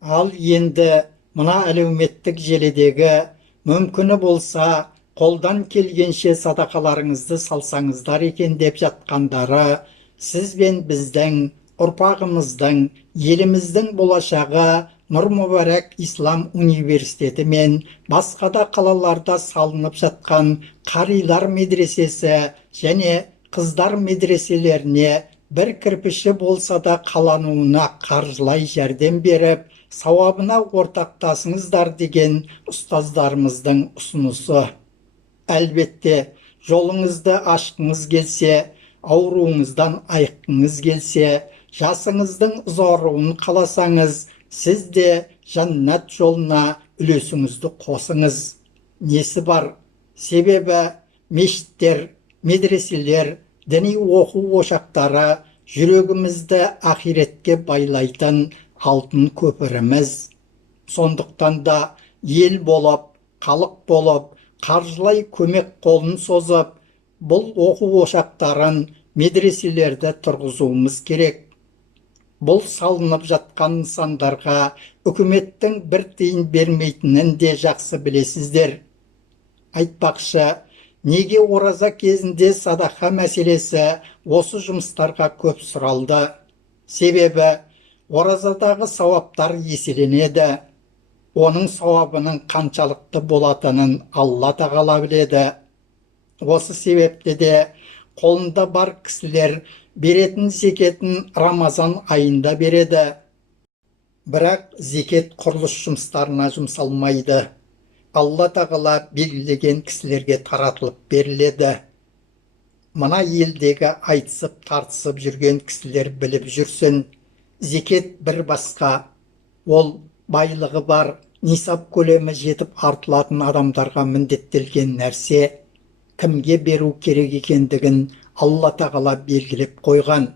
Ал енді мына әлеуметтік желідегі мүмкіні болса қолдан келгенше садақаларыңызды салсаңыздар екен деп жатқандары сіз бен біздің ұрпағымыздың, еліміздің болашағы Нұр Мүбарак Ислам университеті мен басқа да қалаларда салынып жатқан қарилар медресесі және қыздар медреселеріне бір кірпіші болса да қалануына қаржылай жәрдем беріп, сауабына ортақтасыңыздар деген ұстаздарымыздың ұсынысы. Әлбетте, жолыңызды ашқыңыз келсе, ауруыңыздан айыққыңыз келсе, жасыңыздың ұзаруын қаласаңыз, сіз де жаннат жолына үлесіңізді қосыңыз. Несі бар? Себебі мешіттер, медреселер, діни оқу ошақтары жүрегімізді ақиретке байлайтын алтын көпіріміз. Сондықтан да ел болып, халық болып, қаржылай көмек қолын созып, бұл оқу ошақтарын, медреселерді тұрғызуымыз керек. Бұл салынып жатқан нысандарға үкіметтің бір тиын бермейтінін де жақсы білесіздер. Айтпақшы, неге ораза кезінде садақа мәселесі осы жұмыстарға көп сұралды? Себебі оразадағы сауаптар еселенеді. Оның сауабының қаншалықты болатынын Алла тағала біледі. Осы себепті де қолында бар кісілер беретін зекетін Рамазан айында береді. Бірақ зекет құрылыс жұмыстарына жұмсалмайды. Алла тағала белгілеген кісілерге таратылып беріледі. Мына елдегі айтысып тартысып жүрген кісілер біліп жүрсін. Зекет бір басқа. Ол байлығы бар, нисап көлемі жетіп артылатын адамдарға міндеттелген нәрсе. Кімге беру керек екендігін Алла тағала белгілеп қойған.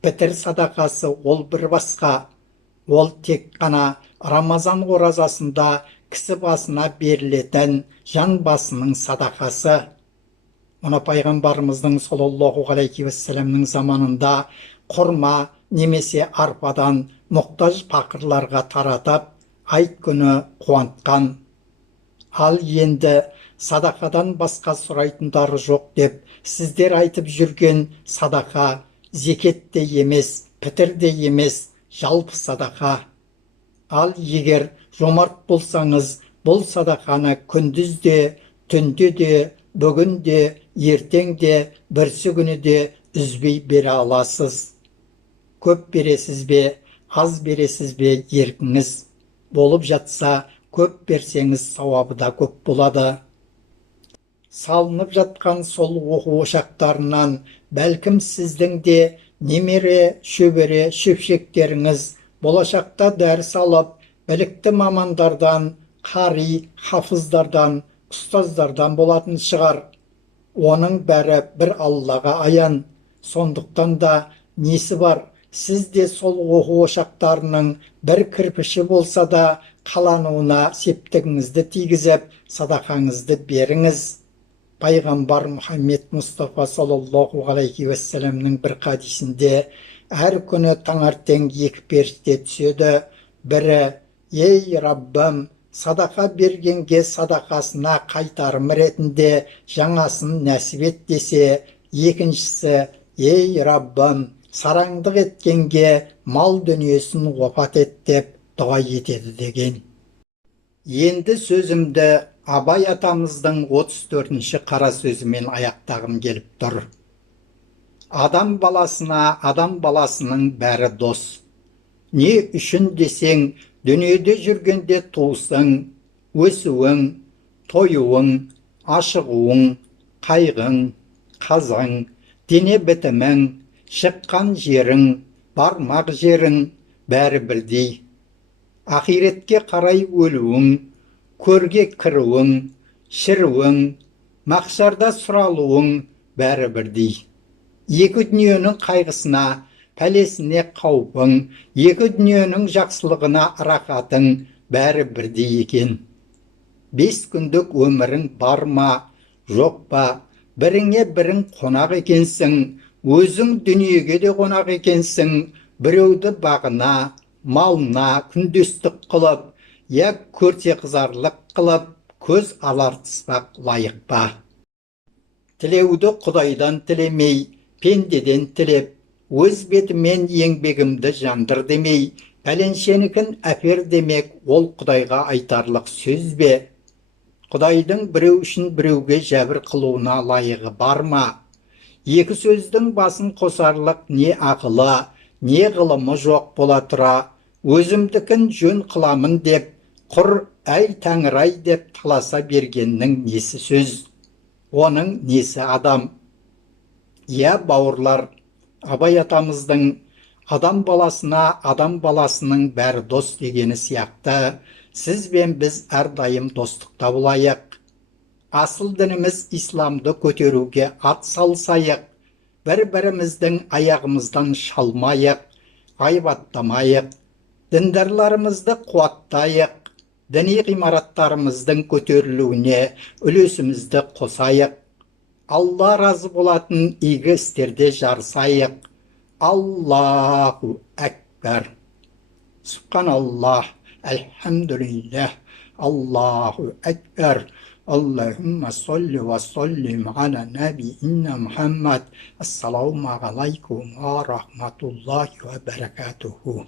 Пітір садақасы ол бір басқа. Ол тек қана Рамазан оразасында кісі басына берілетін жан басының садақасы. Мұны пайғамбарымыздың саллаллаху алейхи уассаламның заманында құрма немесе арпадан мұқтаж пақырларға таратып, айт күні қуантқан. Ал енді садақадан басқа сұрайтындары жоқ деп сіздер айтып жүрген садақа зекет те емес, пітір де емес, жалпы садақа. Ал егер жомарт болсаңыз, бұл садақаны күндіз де, түнде де, бүгін де, ертең де, бүрсі күні де үзбей бере аласыз. Көп бересіз бе, аз бересіз бе, еркіңіз. Болып жатса, көп берсеңіз сауабы да көп болады. Салынып жатқан сол оқу ошақтарынан бәлкім сіздің де немере, шөбере, шөпшектеріңіз болашақта дәріс алып, білікті мамандардан, қари, хафыздардан, ұстаздардан болатын шығар. Оның бәрі бір Аллаға аян. Сондықтан да несі бар? Сіз де сол оқу ошақтарының бір кірпіші болса да қалануына септігіңізді тигізіп, садақаңызды беріңіз. Пайғамбар Мұхаммед Мұстафа саллаллаху алейхи уассаламның бір хадисінде әр күні таңертең екі періште түседі. Бірі: ей Раббым, садақа бергенге садақасына қайтарым ретінде жаңасын нәсіп ет десе. Екіншісі: ей Раббым, сараңдық еткенге мал дүниесін опат ет деп дұға етеді деген. Енді сөзімді Абай атамыздың 34-ші қара сөзімен аяқтағым келіп тұр. Адам баласына, адам баласының бәрі дос. Не үшін десең, дүниеде жүргенде туысың, өсуің, тойуың, ашығуың, қайғың, қазың, дене бітімің, шыққан жерің, бармақ жерің бәрі бірдей. Ақиретке қарай өлуің, көрге кіруің, шіруің, мақшарда сұралуың бәрі бірдей. Екі дүниенің қайғысына, пәлесіне қаупың, екі дүниенің жақсылығына рақатың бәрі бірдей екен. 5 күндік өмірің бар ма, жоқ па, біріңе бірің қонақ екенсің, өзің дүниеге де қонақ екенсің, біреуді бағына, малына күндестік қылып, я көрсе қызарлық қылып, көз алартыспақ лайық па? Тілеуді Құдайдан тілемей, пендеден тілеп, өз бетімен еңбегімді жандыр демей, пәленшенікін әпер демек, ол Құдайға айтарлық сөз бе? Құдайдың біреу үшін біреуге жәбір қылуына лайығы бар ма? Екі сөздің басын қосарлық не ақылы, не ғылымы жоқ бола тұра, өзімдікін жөн қыламын деп, құр әй тәңір-ай деп таласа бергеннің несі сөз? Оның несі адам? Иә, бауырлар, Абай атамыздың адам баласына адам баласының бәрі дос дегені сияқты, сіз бен біз әрдайым достықта болайық. Асыл дініміз исламды көтеруге ат салсайық, бір-біріміздің аяғымыздан шалмайық, ғайбаттамайық, діндарларымызды қуаттайық, діни ғимараттарымыздың көтерілуіне үлесімізді қосайық. Алла разы болатын игі істерде жарысайық. Аллаху әкбар. Субханаллах, әлхамдулиллах, Аллаху әкбар. Аллахумма салли ва саллим аля набиинна Мухаммад. Ассаламу алейкум ва рахматуллахи ва баракатуху.